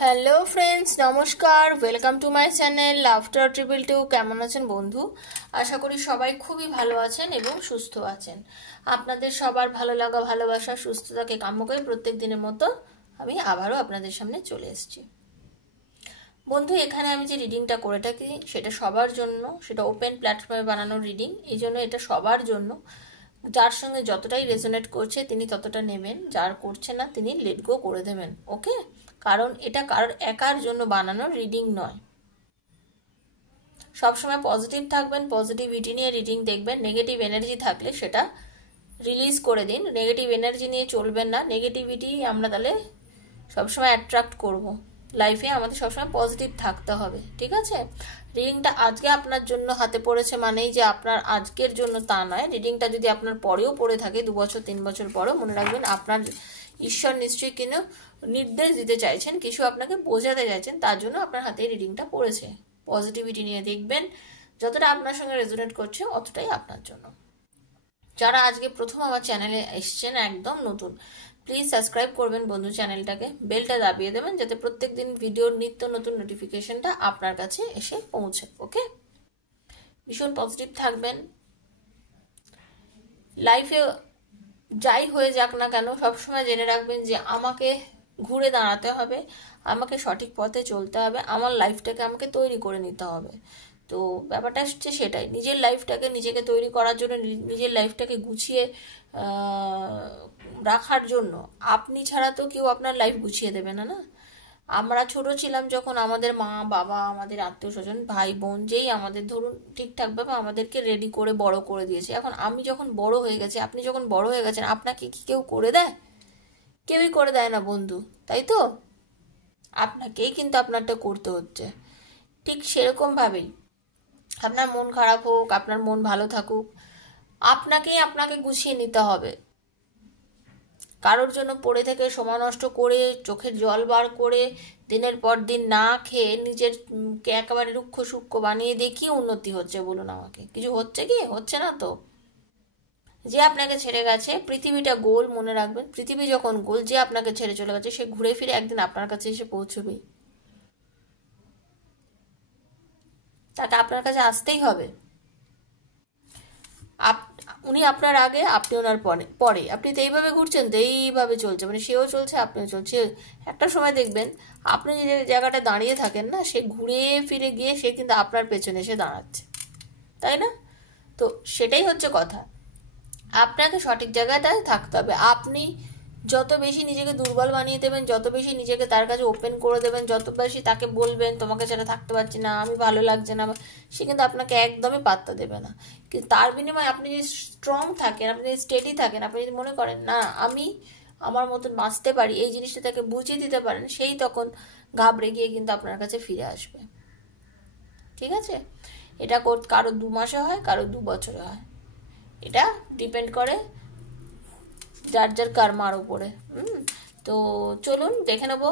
Hello friends, নমস্কার। Welcome to my channel laughter triple two. কেমন আছেন বন্ধু? আশা করি সবাই খুবই ভালো আছেন এবং সুস্থ আছেন। আপনাদের সবার ভালো লাগা, ভালোবাসা, সুস্থতাকে কাম্য করে প্রত্যেক দিনের মতো আমি আবারও আপনাদের সামনে চলে এসেছি। বন্ধু, এখানে আমি যে রিডিংটা করে থাকি সেটা সবার জন্য, সেটা ওপেন প্ল্যাটফর্মে বানানো রিডিং, এই জন্য এটা সবার জন্য। যার সঙ্গে যতটাই রেজোনেট করছে তিনি ততটা নেবেন, যার করছে না তিনি লেট গো করে দেবেন। ওকে? কারণ এটা কারোর একার জন্য বানানো রিডিং নয়। সবসময় পজিটিভ থাকবেন, পজিটিভিটি নিয়ে রিডিং দেখবেন। নেগেটিভ এনার্জি থাকলে সেটা রিলিজ করে দিন। নেগেটিভ এনার্জি নিয়ে চলবেন না। নেগেটিভিটি আমরা তাহলে সবসময় অ্যাট্রাক্ট করব। লাইফে আমাদের সবসময় পজিটিভ থাকতে হবে, ঠিক আছে? রিডিংটা আজকে আপনার জন্য হাতে পড়েছে মানেই যে আপনার আজকের জন্য তা নয়। রিডিংটা যদি আপনার পরেও পড়ে থাকে 2 বছর 3 বছর পরেও, মনে রাখবেন আপনার ঈশ্বর নিশ্চয়ই কিনা নির্দেশ দিতে চাইছেন, কিছু আপনাকে বোঝাতে চাইছেন, তার জন্য আপনার হাতে রিডিংটা পড়েছে। পজিটিভিটি নিয়ে দেখবেন, যতটা আপনার সঙ্গে রেজোনেট করছে অতটাই আপনার জন্য। যারা আজকে প্রথম আমার চ্যানেলে এসছেন, একদম নতুন, প্লিজ সাবস্ক্রাইব করবেন বন্ধু চ্যানেলটাকে, বেলটা দাবিয়ে দেবেন যাতে প্রত্যেকদিন ভিডিওর নিত্য নতুন নোটিফিকেশনটা আপনার কাছে এসে পৌঁছে। ওকে? ভীষণ পজিটিভ থাকবেন। লাইফে যাই হয়ে যাক না কেন, সবসময় জেনে রাখবেন যে আমাকে ঘুরে দাঁড়াতে হবে, আমাকে সঠিক পথে চলতে হবে, আমার লাইফটাকে আমাকে তৈরি করে নিতে হবে। তো ব্যাপারটা হচ্ছে সেটাই, নিজের লাইফটাকে নিজেকে তৈরি করার জন্য, নিজের লাইফটাকে গুছিয়ে রাখার জন্য আপনি ছাড়া তো কেউ আপনার লাইফ গুছিয়ে দেবে না, না? আমরা ছোট ছিলাম যখন, আমাদের মা বাবা, আমাদের আত্মীয় স্বজন, ভাই বোন, যেই আমাদের ধরুন ঠিকঠাকভাবে আমাদেরকে রেডি করে বড় করে দিয়েছে। এখন আমি যখন বড় হয়ে গেছি, আপনি যখন বড় হয়ে গেছেন, আপনাকে কি কেউ করে দেয়? কেউই করে দেয় না বন্ধু, তাই তো? আপনাকেই কিন্তু আপনারটা করতে হচ্ছে। ঠিক সেরকমভাবেই আপনার মন খারাপ হোক, আপনার মন ভালো থাকুক, আপনাকেই আপনাকে গুছিয়ে নিতে হবে। কারোর জন্য পড়ে থেকে সময় নষ্ট করে, চোখের জল বার করে, দিনের পর দিন না খেয়ে নিজের একেবারে রুক্ষ সূক্ষ্ম বানিয়ে দিয়ে কি উন্নতি হচ্ছে বলুন আমাকে? কিছু হচ্ছে কি? হচ্ছে না তো। যে আপনাকে ছেড়ে গেছে, পৃথিবীটা গোল, মনে রাখবেন। পৃথিবী যখন গোল, যে আপনাকে ছেড়ে চলে গেছে সে ঘুরে ফিরে একদিন আপনার কাছে এসে পৌঁছবেই। তাকে আপনার কাছে আসতেই হবে। উনি আপনার আগে, আপনি ওনার পরে পরে। আপনি তো এইভাবে ঘুরছেন, তো এইভাবে চলছে, মানে সেও চলছে আপনিও চলছে। একটা সময় দেখবেন আপনি যে জায়গাটা দাঁড়িয়ে থাকেন না, সে ঘুরে ফিরে গিয়ে সে কিন্তু আপনার পেছনে এসে দাঁড়াচ্ছে, তাই না? তো সেটাই হচ্ছে কথা। আপনাকে সঠিক জায়গাটায় থাকতে হবে। আপনি যত বেশি নিজেকে দুর্বল বানিয়ে দেবেন, যত বেশি নিজেকে তার কাছে ওপেন করে দেবেন, যত বেশি তাকে বলবেন তোমাকে ছাড়া থাকতে পারছি না, আমি ভালো লাগছে না, সে কিন্তু আপনাকে একদমই পাত্তা দেবে না। কিন্তু তার বিনিময়ে আপনি যদি স্ট্রং থাকেন, আপনি যদি স্টেডি থাকেন, আপনি যদি মনে করেন না আমি আমার মতন বাঁচতে পারি, এই জিনিসটা তাকে বুঝিয়ে দিতে পারেন, সেই তখন ঘাবড়ে গিয়ে কিন্তু আপনার কাছে ফিরে আসবে। ঠিক আছে? এটা কারো 2 মাসে হয়, কারো 2 বছরে হয়। এটা ডিপেন্ড করে যার যার কর্মার উপরে। তো চলুন দেখে নেবো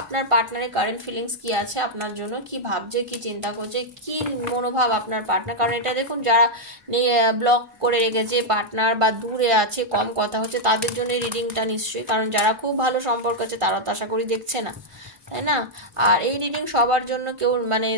আপনার পার্টনারের কারেন্ট ফিলিংস কি আছে আপনার জন্য, কি ভাবছে, কি চিন্তা করছে, কি মনোভাব আপনার পার্টনার। কারণ এটা দেখুন, যারা ব্লক করে রেখেছে পার্টনার বা দূরে আছে, কম কথা হচ্ছে, তাদের জন্য রিডিংটা নিশ্চয়ই। কারণ যারা খুব ভালো সম্পর্ক আছে তারা তো আশা করি দেখছে না, তাই না? আর এই রিডিং সবার জন্য, কেউ মানে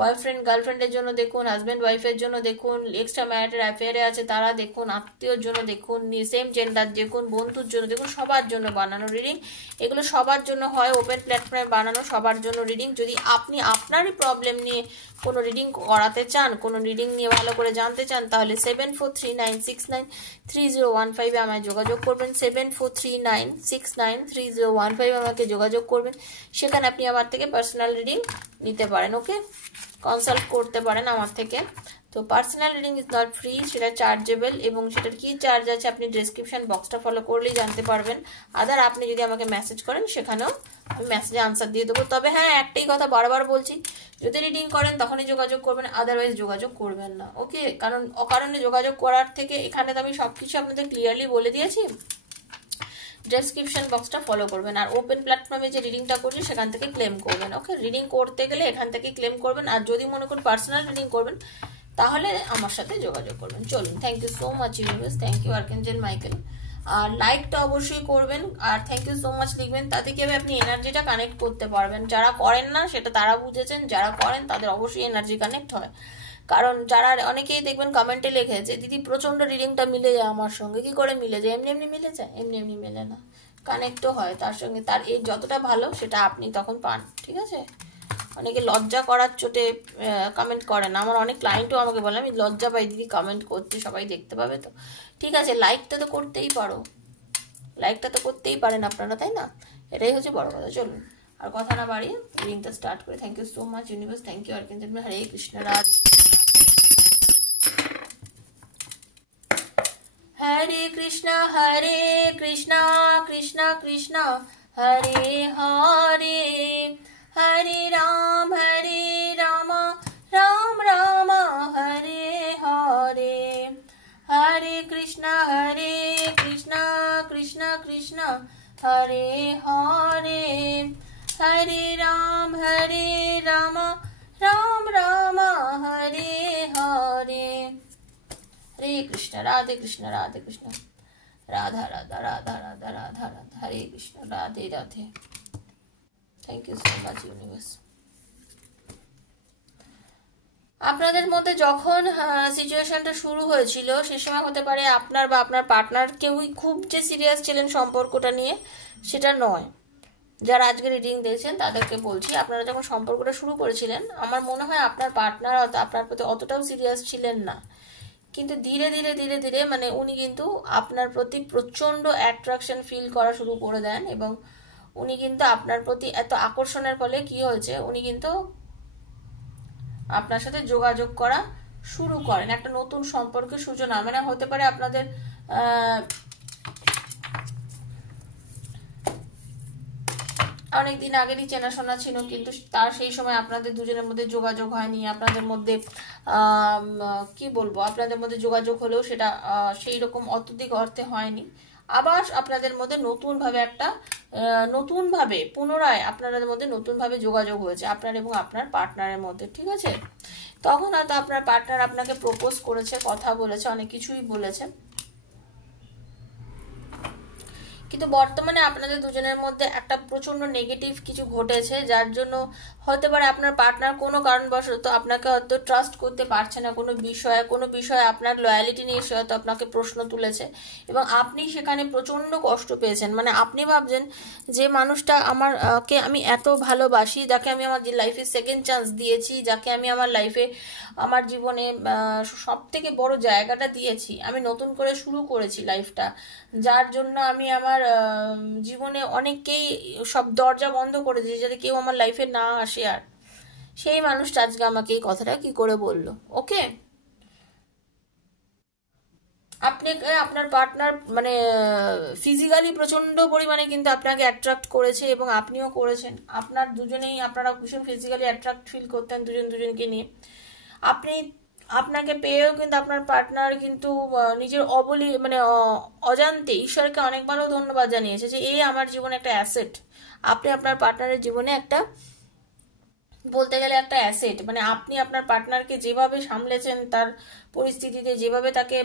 বয়ফ্রেন্ড গার্লফ্রেন্ডের জন্য দেখুন, হাজব্যান্ড ওয়াইফের জন্য দেখুন, এক্সট্রা ম্যারিটাল অ্যাফেয়ারে আছে তারা দেখুন, আত্মীয়র জন্য দেখুন, সেম জেন্ডার দেখুন, বন্ধুর জন্য দেখুন, সবার জন্য বানানো রিডিং। এগুলো সবার জন্য হয়, ওপেন প্ল্যাটফর্মে বানানো সবার জন্য রিডিং। যদি আপনি আপনারই প্রবলেম নিয়ে কোনো রিডিং করাতে চান, কোনো রিডিং নিয়ে ভালো করে জানতে চান, তাহলে 7439693015 আমায় যোগাযোগ করবেন। 7439693015 আমাকে যোগাযোগ করবেন। সেখানে আপনি আমার থেকে পার্সোনাল রিডিং নিতে পারেন। ওকে? কনসাল্ট করতে পারেন আমার থেকে। তো personal reading is not free, সেটা চার্জেবল, এবং সেটার কি চার্জ আছে আপনি ডেসক্রিপশন বক্সটা ফলো করলেই জানতে পারবেন। আদার আপনি যদি আমাকে মেসেজ করেন, সেখানেও আমি মেসেজে আনসার দিয়ে দেবো। তবে হ্যাঁ, একটাই কথা বারবার বলছি, যদি রিডিং করেন তখনই যোগাযোগ করবেন, আদারওয়াইজ যোগাযোগ করবেন না। ওকে? কারণ অকারণে যোগাযোগ করার থেকে, এখানে তো আমি সবকিছু আপনাদের ক্লিয়ারলি বলে দিয়েছি, ডেসক্রিপশন বক্সটা ফলো করবেন। আর ওপেন প্ল্যাটফর্মে যে রিডিংটা করছি সেখান থেকে ক্লেম করবেন। ওকে? রিডিং করতে গেলে এখান থেকে ক্লেম করবেন। আর যদি মনে করেন পার্সোনাল রিডিং করবেন, তাহলে আমার সাথে যোগাযোগ করবেন। চলুন, thank you so much universe, thank you archangel Michael. আর লাইকটা অবশ্যই করবেন, আর থ্যাংক ইউ সো মাচ লিখবেন। তাতে কি হবে, আপনি এনার্জিটা কানেক্ট করতে পারবেন। যারা করেন না সেটা তারা বুঝেছেন, যারা করেন তাদের অবশ্যই এনার্জি কানেক্ট হয়। কারণ যারা অনেকেই দেখবেন কমেন্টে লেখে যে দিদি প্রচণ্ড রিডিংটা মিলে যায় আমার সঙ্গে। কি করে মিলে যায়? এমনি এমনি মিলে যায়? এমনি এমনি মেলে না, কানেক্টও হয় তার সঙ্গে। তার এই যতটা ভালো সেটা আপনি তখন পান, ঠিক আছে? অনেকে লজ্জা করার চোটে কমেন্ট করে না। আমার অনেক ক্লায়েন্টও আমাকে বলে আমি লজ্জা পাই দিদি কমেন্ট করতে, সবাই দেখতে পাবে তো। ঠিক আছে, লাইকটা তো করতেই পারো, লাইকটা তো করতেই পারেন আপনারা, তাই না? এটাই হচ্ছে বড় কথা। চলুন আর কথা না বাড়িয়ে রিডিংটা স্টার্ট করে। Thank you so much universe, thank you archangel. Hare Krishna, Radhe Hare Krishna Hare Krishna Krishna Krishna Hare Hare, Hare Ram Ram Ram Hare Hare, Hare Krishna Krishna Krishna Hare Hare, Hare Ram Ram Ram Hare Hare. Hare Krishna, Radhe Krishna Radhe Krishna, Radha Radha Radha Radha Radha Radha, Hare Krishna, Radhe Radhe. Thank you so much universe. আপনাদের মধ্যে যখন সিচুয়েশনটা শুরু হয়েছিল সে সময় হতে পারে আপনার বা আপনার পার্টনার কেউই খুব যে সিরিয়াস ছিলেন সম্পর্কটা নিয়ে, সেটা নয়। যারা আজকে রিডিং দিয়েছেন তাদেরকে বলছি, আপনারা যখন সম্পর্কটা শুরু করেছিলেন আমার মনে হয় আপনার পার্টনার আপনার প্রতি অতটাও সিরিয়াস ছিলেন না। কিন্তু ধীরে ধীরে ধীরে ধীরে মানে উনি কিন্তু আপনার প্রতি প্রচণ্ড অ্যাট্রাকশন ফিল করা শুরু করে দেন, এবং উনি কিন্তু আপনার প্রতি এত আকর্ষণের ফলে কি হয়েছে, উনি কিন্তু আপনার সাথে যোগাযোগ করা শুরু করেন, একটা নতুন সম্পর্কের সূচনা। মানে হতে পারে আপনাদের অনেকদিন আগেরই চেনাশোনা ছিল, কিন্তু তার সেই সময় আপনাদের দুজনের মধ্যে যোগাযোগ হয়নি। আপনাদের মধ্যে কি বলবো, আপনাদের মধ্যে যোগাযোগ হলেও সেটা সেই রকম অত্যধিক অর্থে হয়নি। আবার আপনাদের মধ্যে নতুনভাবে পুনরায় আপনাদের মধ্যে নতুনভাবে যোগাযোগ হয়েছে আপনার এবং আপনার পার্টনারের মধ্যে, ঠিক আছে? তখন হয়তো আপনার পার্টনার আপনাকে প্রপোজ করেছে, কথা বলেছে, অনেক কিছুই বলেছে। কিন্তু বর্তমানে আপনাদের দুজনের মধ্যে একটা প্রচন্ড নেগেটিভ কিছু ঘটেছে, যার জন্য হতে পারে আপনার পার্টনার কোনো কারণবশত আপনাকে হয়তো ট্রাস্ট করতে পারছে না কোনো বিষয়ে আপনার লয়ালিটি নিয়ে সে হয়তো আপনাকে প্রশ্ন তুলেছে, এবং আপনি সেখানে প্রচন্ড কষ্ট পেয়েছেন। মানে আপনি ভাবছেন যে মানুষটা কে আমি এত ভালোবাসি, যাকে আমি আমার লাইফে সেকেন্ড চান্স দিয়েছি, যাকে আমি আমার লাইফে আমার জীবনে সব থেকে বড় জায়গাটা দিয়েছি, আমি নতুন করে শুরু করেছি লাইফটা, যার জন্য আমি আমার জীবনে অনেককেই সব দরজা বন্ধ করে দিয়েছি যাতে কেউ আমার লাইফে না আসে। আর সেই মানুষটা আজকে আমাকে এই কথাটা কি করে বললো। ওকে, আপনি আপনার পার্টনার মানে ফিজিক্যালি প্রচন্ড পরিমাণে কিন্তু আপনাকে অ্যাট্রাক্ট করেছে, এবং আপনিও করেছেন। আপনারা ভীষণ ফিজিক্যালি অ্যাট্রাক্ট ফিল করতেন দুজন দুজনকে নিয়ে। আপনাকে পেয়েও কিন্তু আপনার পার্টনার কিন্তু নিজের অজান্তে ঈশ্বরকে অনেকবারও ধন্যবাদ জানিয়েছে যে এই আমার জীবনে একটা অ্যাসেট। আপনি আপনার পার্টনারের জীবনে বলতে গেলে একটা অ্যাসেট। মানে আপনি আপনার পার্টনারকে যেভাবে সামলেছেন, তার পরিস্থিতিতে যেভাবে তাকে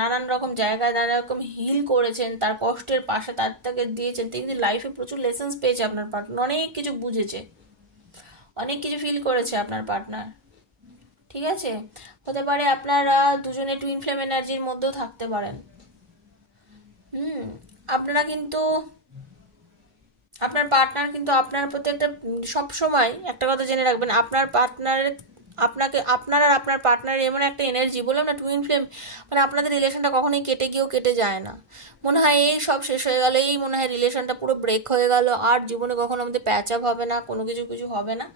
নানান রকম জায়গায় নানা রকম হিল করেছেন, তার কষ্টের পাশে তাকে দিয়েছেন, তিনি লাইফে প্রচুর লেসেন্স পেয়েছে। আপনার পার্টনার অনেক কিছু বুঝেছে, অনেক কিছু ফিল করেছে আপনার পার্টনার, ঠিক আছে? হতে পারে আপনারা দুজনে টুইন ফ্লেম এনার্জির মধ্যেও থাকতে পারেন। আপনারা কিন্তু আপনার পার্টনার কিন্তু আপনার প্রতি একটা সবসময় একটা কথা জেনে রাখবেন, আপনার পার্টনারের আপনার আর আপনার পার্টনারের এমন একটা এনার্জি, বললাম না টুইন ফ্লেম, মানে আপনাদের রিলেশনটা কখনোই কেটে যায় না। মনে হয় এই সব শেষ হয়ে গেল, এই মনে হয় রিলেশনটা পুরো ব্রেক হয়ে গেল, আর জীবনে কখনো আমাদের প্যাচ আপ হবে না, কোনো কিছু হবে না।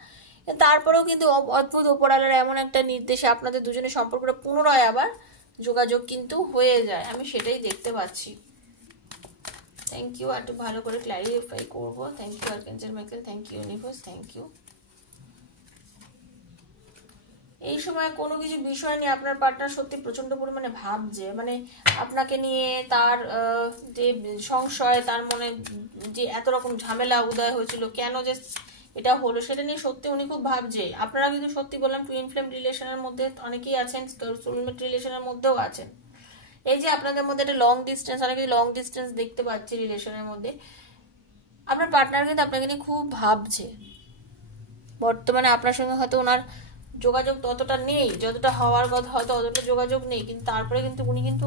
তারপরেও কিন্তু অদ্ভুত উপরালার এমন একটা নির্দেশে আপনাদের দুজনের সম্পর্কটা পুনরায় আবার যোগাযোগ কিন্তু হয়ে যায়, আমি সেটাই দেখতে পাচ্ছি। থ্যাংক ইউ, একটু ভালো করে ক্ল্যারিফাই করবো। Thank you archangel Michael, thank you universe, thank you. এই সময় কোনো কিছু বিষয় নিয়ে আপনার পার্টনার সত্যি প্রচন্ড পরিমাণে ভাবছে, মানে আপনাকে নিয়ে তার যে সংশয়, তার মনে যে এত রকম ঝামেলা উদয় হয়েছিল, কেন যে এটা হলো, সেটা নিয়ে সত্যি উনি খুব ভাবছে। আপনারা কিন্তু সত্যি বললাম টুইন ফ্লেম রিলেশনের মধ্যে অনেকেই আছেন, সোলমেট রিলেশনের মধ্যেও আছেন, এই যে আপনাদের মধ্যে একটা লং ডিস্টেন্স, অনেকে লং ডিস্টেন্স দেখতে পাচ্ছি রিলেশনের মধ্যে, আপনার পার্টনার কিন্তু আপনাকে নিয়ে খুব ভাবছে। বর্তমানে আপনার সঙ্গে হয়তো ওনার যোগাযোগ ততটা নেই, যতটা হওয়ার কথা হয়তো অতটা যোগাযোগ নেই, কিন্তু তারপরে কিন্তু উনি কিন্তু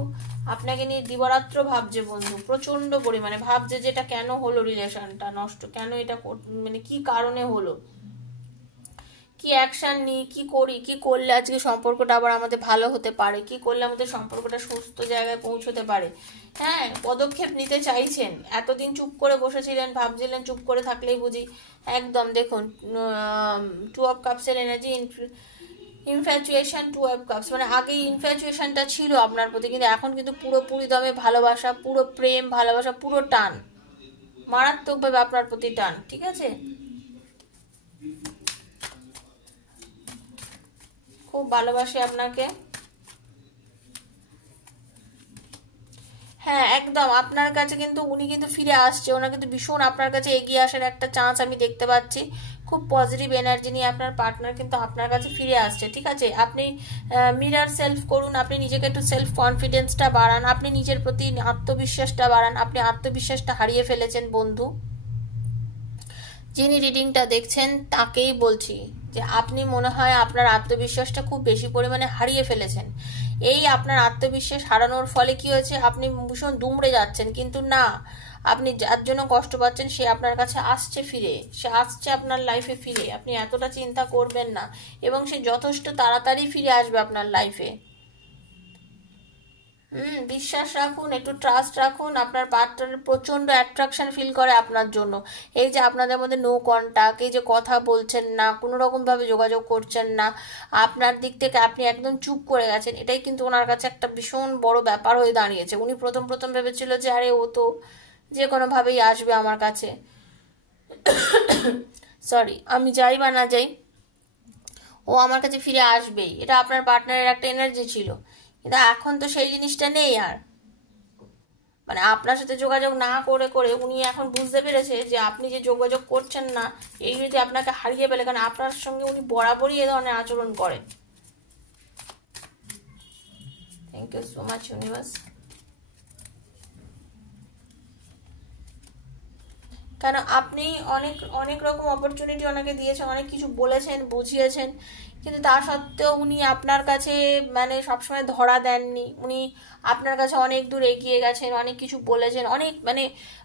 আপনাকে নিয়ে দিবারাত্র ভাবছে বন্ধু, প্রচন্ড পরিমাণে ভাবছে যে এটা কেন হলো, রিলেশনটা নষ্ট কেন, এটা মানে কি কারণে হলো, কি অ্যাকশন নিই, কি করি, কি করলে আজকে সম্পর্কটা আবার আমাদের ভালো হতে পারে, কি করলে আমাদের সম্পর্কটা সুস্থ জায়গায় পৌঁছতে পারে। হ্যাঁ, পদক্ষেপ নিতে চাইছেন। এতদিন চুপ করে বসেছিলেন, ভাবছিলেন চুপ করে থাকলেই বুঝি, একদম দেখুন 2 অফ কাপসের এনার্জি, ইনফ্যাচুয়েশন 2 অফ কাপস, মানে আগেই ইনফ্যাচুয়েশনটা ছিল আপনার প্রতি, কিন্তু এখন কিন্তু পুরোপুরি দমে ভালোবাসা, পুরো প্রেম ভালোবাসা, পুরো টান, মারাত্মকভাবে আপনার প্রতি টান। ঠিক আছে, খুব ভালোবাসে আপনাকে। হ্যাঁ একদম, আপনার কাছে কিন্তু উনি কিন্তু ফিরে আসছে, ওনার কিন্তু ভীষণ আপনার কাছে এগিয়ে আসার একটা চান্স আমি দেখতে পাচ্ছি। খুব পজিটিভ এনার্জি নিয়ে আপনার পার্টনার কিন্তু আপনার কাছে ফিরে আসছে। ঠিক আছে, আপনি মিরার সেলফ করুন, আপনি নিজেকে একটু সেলফ কনফিডেন্সটা বাড়ান, আপনি নিজের প্রতি আত্মবিশ্বাসটা বাড়ান। আপনি আত্মবিশ্বাসটা হারিয়ে ফেলেছেন বন্ধু। যিনি রিডিংটা দেখছেন তাকেই বলছি যে আপনি মনে হয় আপনার আত্মবিশ্বাসটা খুব বেশি পরিমাণে হারিয়ে ফেলেছেন। এই আপনার আত্মবিশ্বাস হারানোর ফলে কি হয়েছে, আপনি ভীষণ দুমড়ে যাচ্ছেন, কিন্তু না, আপনি যার জন্য কষ্ট পাচ্ছেন সে আপনার কাছে আসছে ফিরে, সে আসছে আপনার লাইফে ফিরে, আপনি এতটা চিন্তা করবেন না, এবং সে যথেষ্ট তাড়াতাড়ি ফিরে আসবে আপনার লাইফে। বিশ্বাস রাখুন, একটু ট্রাস্ট রাখুন। আপনার পার্টনার প্রচন্ড অ্যাট্রাকশন ফিল করে আপনার জন্য। এই যে আপনাদের মধ্যে নো কন্টাক্ট, এই যে কথা বলছেন না, কোনো রকম ভাবে যোগাযোগ করছেন না, আপনার দিক থেকে আপনি একদম চুপ করে গেছেন, এটাই কিন্তু ওনার কাছে একটা ভীষণ বড় ব্যাপার হয়ে দাঁড়িয়েছে। উনি প্রথম প্রথম ভেবেছিল যে আরে ও তো যে কোনো ভাবেই আসবে আমার কাছে, সরি, আমি যাই বা না যাই ও আমার কাছে ফিরে আসবেই, এটা আপনার পার্টনারের একটা এনার্জি ছিল। কিন্তু এখন তো সেই জিনিসটা নেই আর, মানে আপনার সাথে যোগাযোগ না করে করে উনি এখন বুঝতে পেরেছে যে আপনি যে যোগাযোগ করছেন না, এই যদি আপনাকে হারিয়ে ফেলে, কারণ আপনার সঙ্গে উনি বরাবরই এ ধরনের আচরণ করেন। Thank you so much universe. কেন আপনি অনেক অনেক রকম অপরচুনিটি ওনাকে দিয়েছেন, অনেক কিছু বলেছেন, বুঝিয়েছেন, কিন্তু তা সত্ত্বেও উনি আপনার কাছে মানে সবসময় ধরা দেননি। উনি আপনার কাছে অনেক দূর এগিয়ে গেছেন, অনেক কিছু বলেছেন, অনেক মানে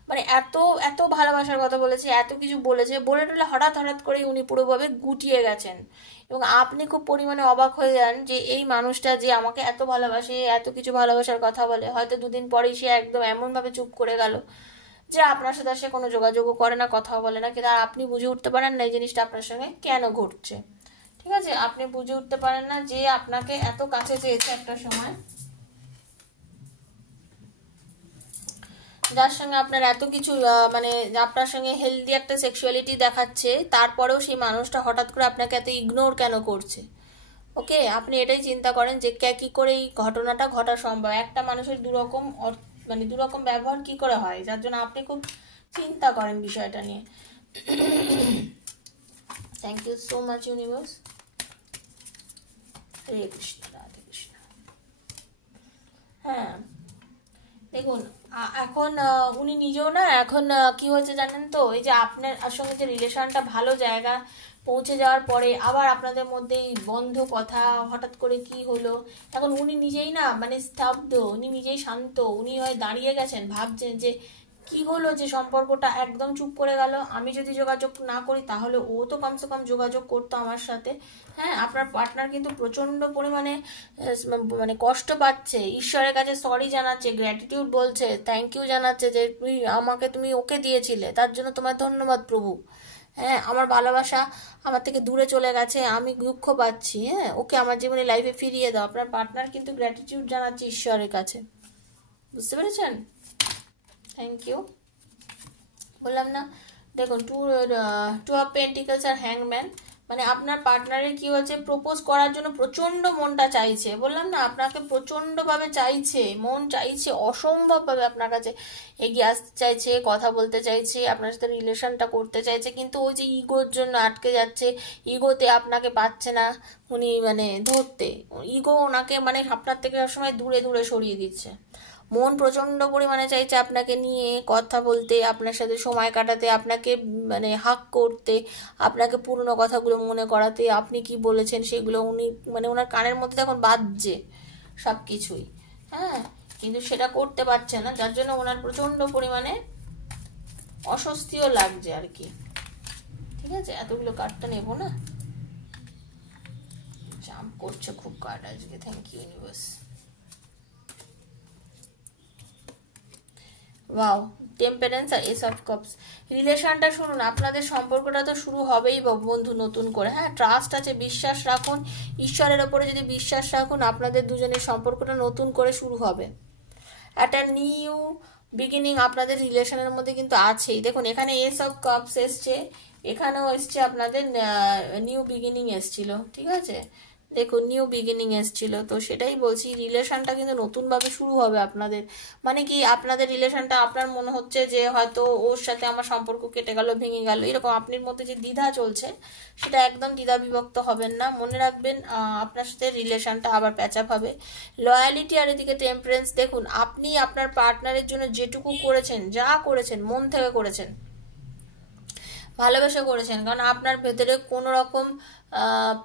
মানে এত এত ভালোবাসার কথা বলেছে, এত কিছু বলেছে, বলে টলে হঠাৎ হঠাৎ করেই উনি পুরোভাবে গুটিয়ে গেছেন। এবং আপনি খুব পরিমাণে অবাক হয়ে যান যে এই মানুষটা যে আমাকে এত ভালোবাসে, এত কিছু ভালোবাসার কথা বলে, হয়তো দুদিন পরেই সে একদম এমনভাবে চুপ করে গেল যে আপনার সাথে সে কোনো যোগাযোগও করে না, কথাও বলে না, কিন্তু আপনি বুঝে উঠতে পারেন না এই জিনিসটা আপনার সঙ্গে কেন ঘটছে। ঠিক আছে, আপনি বুঝে উঠতে পারেন না যে আপনাকে এত কাছে চেয়েছে একটা সময়, যার সঙ্গে আপনার এত কিছু মানে আপনার সঙ্গে হেলদি একটা সেক্সুয়ালিটি দেখাচ্ছে, তারপরেও সেই মানুষটা হঠাৎ করে আপনাকে এত ইগনোর কেন করছে। ওকে, আপনি এটাই চিন্তা করেন যে কি করে এই ঘটনাটা ঘটা সম্ভব, একটা মানুষের দুরকম মানে দুরকম ব্যবহার কি করে হয়, যার জন্য আপনি খুব চিন্তা করেন বিষয়টা নিয়ে। Thank you so much universe. Hare Krishna, Radhe Krishna. হ্যাঁ দেখুন, এখন উনি নিজেও না, এখন কি হয়েছে জানেন তো, এই যে আপনার সঙ্গে যে রিলেশনটা ভালো জায়গা পৌঁছে যাওয়ার পরে আবার আপনাদের মধ্যে এই বন্ধ কথা হঠাৎ করে কি হলো, এখন উনি নিজেই না মানে স্তব্ধ, উনি নিজেই শান্ত, উনি হয় দাঁড়িয়ে গেছেন, ভাবছেন যে কি হলো যে সম্পর্কটা একদম চুপ করে গেল, আমি যদি যোগাযোগ না করি তাহলে ও তো কমসে কম যোগাযোগ করতো আমার সাথে। হ্যাঁ, আপনার পার্টনার কিন্তু প্রচন্ড পরিমাণে মানে কষ্ট পাচ্ছে, ঈশ্বরের কাছে সরি জানাচ্ছে, গ্র্যাটিটিউড বলছে, থ্যাংক ইউ জানাচ্ছে যে তুমি ওকে দিয়েছিলে, তার জন্য তোমার ধন্যবাদ প্রভু। হ্যাঁ, আমার ভালোবাসা আমার থেকে দূরে চলে গেছে, আমি দুঃখ পাচ্ছি, হ্যাঁ ওকে আমার জীবনে লাইফে ফিরিয়ে দাও। আপনার পার্টনার কিন্তু গ্র্যাটিটিউড জানাচ্ছে ঈশ্বরের কাছে, বুঝতে পেরেছেন? Thank you. বললাম না, দেখুন টু অফ পেন্টিকলস আর হ্যাংম্যান, মানে আপনার পার্টনারের কি হচ্ছে, প্রপোজ করার জন্য প্রচন্ড মনটা চাইছে, বললাম না আপনাকে প্রচন্ড ভাবে চাইছে, মন চাইছে অসম্ভব ভাবে আপনার কাছে এগিয়ে আসতে চাইছে, কথা বলতে চাইছে, আপনার সাথে রিলেশনটা করতে চাইছে, কিন্তু ওই যে ইগোর জন্য আটকে যাচ্ছে, ইগোতে আপনাকে পাচ্ছে না উনি মানে ধরতে, ইগো ওনাকে মানে আপনার থেকে সবসময় দূরে দূরে সরিয়ে দিচ্ছে। মন প্রচন্ড পরিমাণে চাইছে আপনাকে নিয়ে কথা বলতে, আপনার সাথে সময় কাটাতে, আপনাকে মানে হাক করতে, আপনাকে পুরনো কথাগুলো মনে করাতে, আপনি কি বলেছেন সেগুলো উনি মানে ওনার কানের মধ্যে এখন বাজছে সব কিছুই। হ্যাঁ, কিন্তু সেটা করতে পারছে না, যার জন্য ওনার প্রচন্ড পরিমাণে অস্বস্তিও লাগছে আর কি। ঠিক আছে, এতগুলো কার্ডটা নেবো না, জাম্প করছে খুব কার্ড আজকে। Thank you universe. Wow, temperance আর এস অফ কাপস। রিলেশনটা শুনুন, আপনাদের সম্পর্কটা তো শুরু হবেই বন্ধু নতুন করে। হ্যাঁ, ট্রাস্ট আছে, বিশ্বাস রাখুন, ঈশ্বরের ওপরে যদি বিশ্বাস রাখুন, আপনাদের দুজনের সম্পর্কটা নতুন করে শুরু হবে। একটা নিউ বিগিনিং আপনাদের রিলেশনের মধ্যে কিন্তু আছেই। দেখুন এখানে এস অফ কাপস এসছে, এখানেও এসছে আপনাদের নিউ বিগিনিং এসছিল। ঠিক আছে, দেখুন নিউ বিগিনিং এসছিল, তো সেটাই বলছি, রিলেশনটা কিন্তু নতুনভাবে শুরু হবে আপনাদের। মানে কি, আপনাদের রিলেশনটা আপনার মনে হচ্ছে যে হয়তো ওর সাথে আমার সম্পর্ক কেটে গেল, ভেঙে গেল, এরকম আপনার মধ্যে যে দ্বিধা চলছে, সেটা একদম দ্বিধা বিভক্ত হবেন না। মনে রাখবেন আপনার সাথে রিলেশনটা আবার প্যাচআপ হবে। লয়ালিটি আর এদিকে টেম্পারেন্স। দেখুন আপনি আপনার পার্টনারের জন্য যেটুকু করেছেন, যা করেছেন মন থেকে করেছেন, ভালোবেসে করেছেন, কারণ আপনার ভেতরে কোনো রকম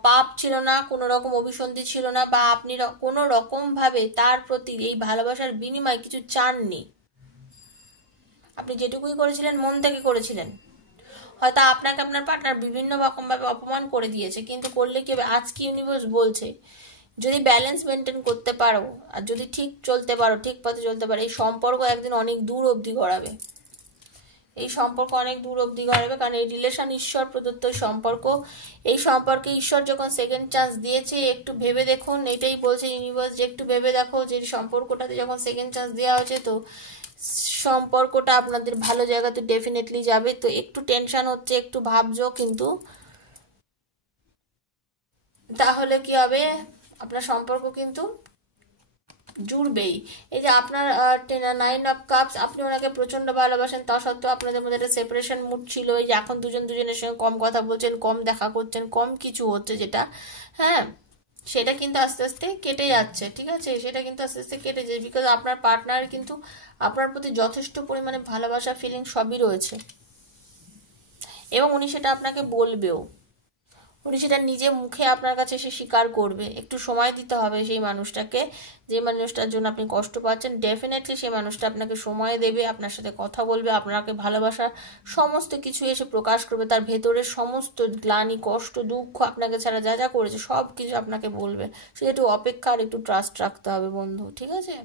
পাপ ছিল না, কোনো রকম অভিসন্ধি ছিল না, বা আপনি কোনো রকম ভাবে তার প্রতি এই ভালোবাসার বিনিময়ে কিছু চাননি। আপনি যেটুকুই করেছিলেন মন থেকে করেছিলেন। হয়তো আপনাকে আপনার পার্টনার বিভিন্ন রকম ভাবে অপমান করে দিয়েছে, কিন্তু করলে কি হবে, আজকে ইউনিভার্স বলছে যদি ব্যালেন্স মেনটেন করতে পারো, আর যদি ঠিক চলতে পারো, ঠিক পথে চলতে পারো, এই সম্পর্ক একদিন অনেক দূর অবধি গড়াবে। এই সম্পর্ক অনেক দূর অবধি গড়াবে, কারণ এই রিলেশন ঈশ্বর প্রদত্ত সম্পর্ক। এই সম্পর্কে ঈশ্বর যখন সেকেন্ড চান্স দিয়েছে, একটু ভেবে দেখুন, এটাই বলছে ইউনিভার্স যে একটু ভেবে দেখো যে সম্পর্কটাতে যখন সেকেন্ড চান্স দেওয়া হয়েছে, তো সম্পর্কটা আপনাদের ভালো জায়গাতে ডেফিনেটলি যাবে। তো একটু টেনশন হচ্ছে, একটু ভাবছো, কিন্তু তাহলে কি হবে, আপনার সম্পর্ক কিন্তু জুড়বেই। এই যে আপনার 9 অফ কাপস, আপনি ওনাকে প্রচন্ড ভালোবাসেন, তা সত্ত্বেও আপনাদের মধ্যে একটা সেপারেশন মুড ছিল। এই যে এখন দুজন দুজনের সঙ্গে কম কথা বলছেন, কম দেখা করছেন, কম কিছু হচ্ছে যেটা, হ্যাঁ, সেটা কিন্তু আস্তে আস্তে কেটে যাচ্ছে। ঠিক আছে, সেটা কিন্তু আস্তে আস্তে কেটে যায়, বিকজ আপনার পার্টনার কিন্তু আপনার প্রতি যথেষ্ট পরিমাণে ভালোবাসা, ফিলিং সবই রয়েছে, এবং উনি সেটা আপনাকে বলবেও। উনি সেটা নিজে মুখে আপনার কাছে এসে স্বীকার করবে। একটু সময় দিতে হবে সেই মানুষটাকে, যে মানুষটার জন্য আপনি কষ্ট পাচ্ছেন। ডেফিনেটলি সেই মানুষটা আপনাকে সময় দেবে, আপনার সাথে কথা বলবে, আপনাকে ভালোবাসার সমস্ত কিছু এসে প্রকাশ করবে, তার ভেতরের সমস্ত গ্লানি, কষ্ট, দুঃখ, আপনাকে ছাড়া যা যা করেছে সব কিছু আপনাকে বলবে। শুধু একটু অপেক্ষা আর একটু ট্রাস্ট রাখতে হবে বন্ধু। ঠিক আছে,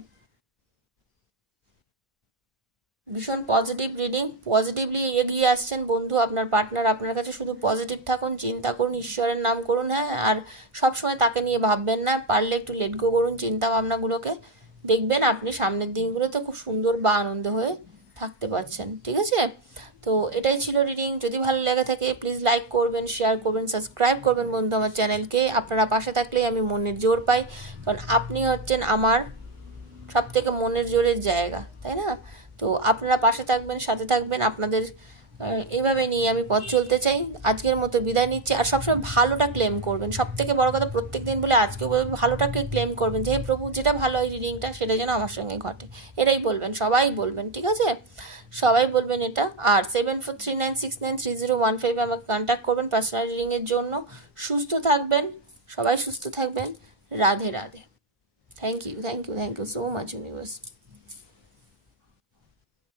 ভীষণ পজিটিভ রিডিং, পজিটিভলি এগিয়ে আসছেন বন্ধু। আপনার পার্টনার আপনার কাছে, শুধু পজিটিভ থাকুন, চিন্তা করুন, ঈশ্বরের নাম করুন। হ্যাঁ, আর সবসময় তাকে নিয়ে ভাববেন না, পারলে একটু লেট গো করুন চিন্তা ভাবনাগুলোকে। দেখবেন আপনি সামনের দিনগুলোতে খুব সুন্দর বা আনন্দ হয়ে থাকতে পারছেন। ঠিক আছে, তো এটাই ছিল রিডিং। যদি ভালো লেগে থাকে প্লিজ লাইক করবেন, শেয়ার করবেন, সাবস্ক্রাইব করবেন বন্ধু আমার চ্যানেলকে। আপনারা পাশে থাকলেই আমি মনের জোর পাই, কারণ আপনি হচ্ছেন আমার সব থেকে মনের জোরের জায়গা, তাই না? তো আপনারা পাশে থাকবেন, সাথে থাকবেন, আপনাদের এইভাবে নিয়ে আমি পথ চলতে চাই। আজকের মতো বিদায় নিচ্ছি, আর সবসময় ভালোটা ক্লেম করবেন। সব থেকে বড় কথা, প্রত্যেক দিন বলে আজকেও ভালোটাকে ক্লেম করবেন, যে প্রভু যেটা ভালো হয় রিডিংটা, সেটা যেন আমার সঙ্গে ঘটে, এটাই বলবেন, সবাই বলবেন। ঠিক আছে, সবাই বলবেন এটা। আর 7439693015 আমাকে কন্ট্যাক্ট করবেন পার্সোনাল রিডিংয়ের জন্য। সুস্থ থাকবেন, সবাই সুস্থ থাকবেন। Radhe Radhe. Thank you, thank you, thank you so much universe.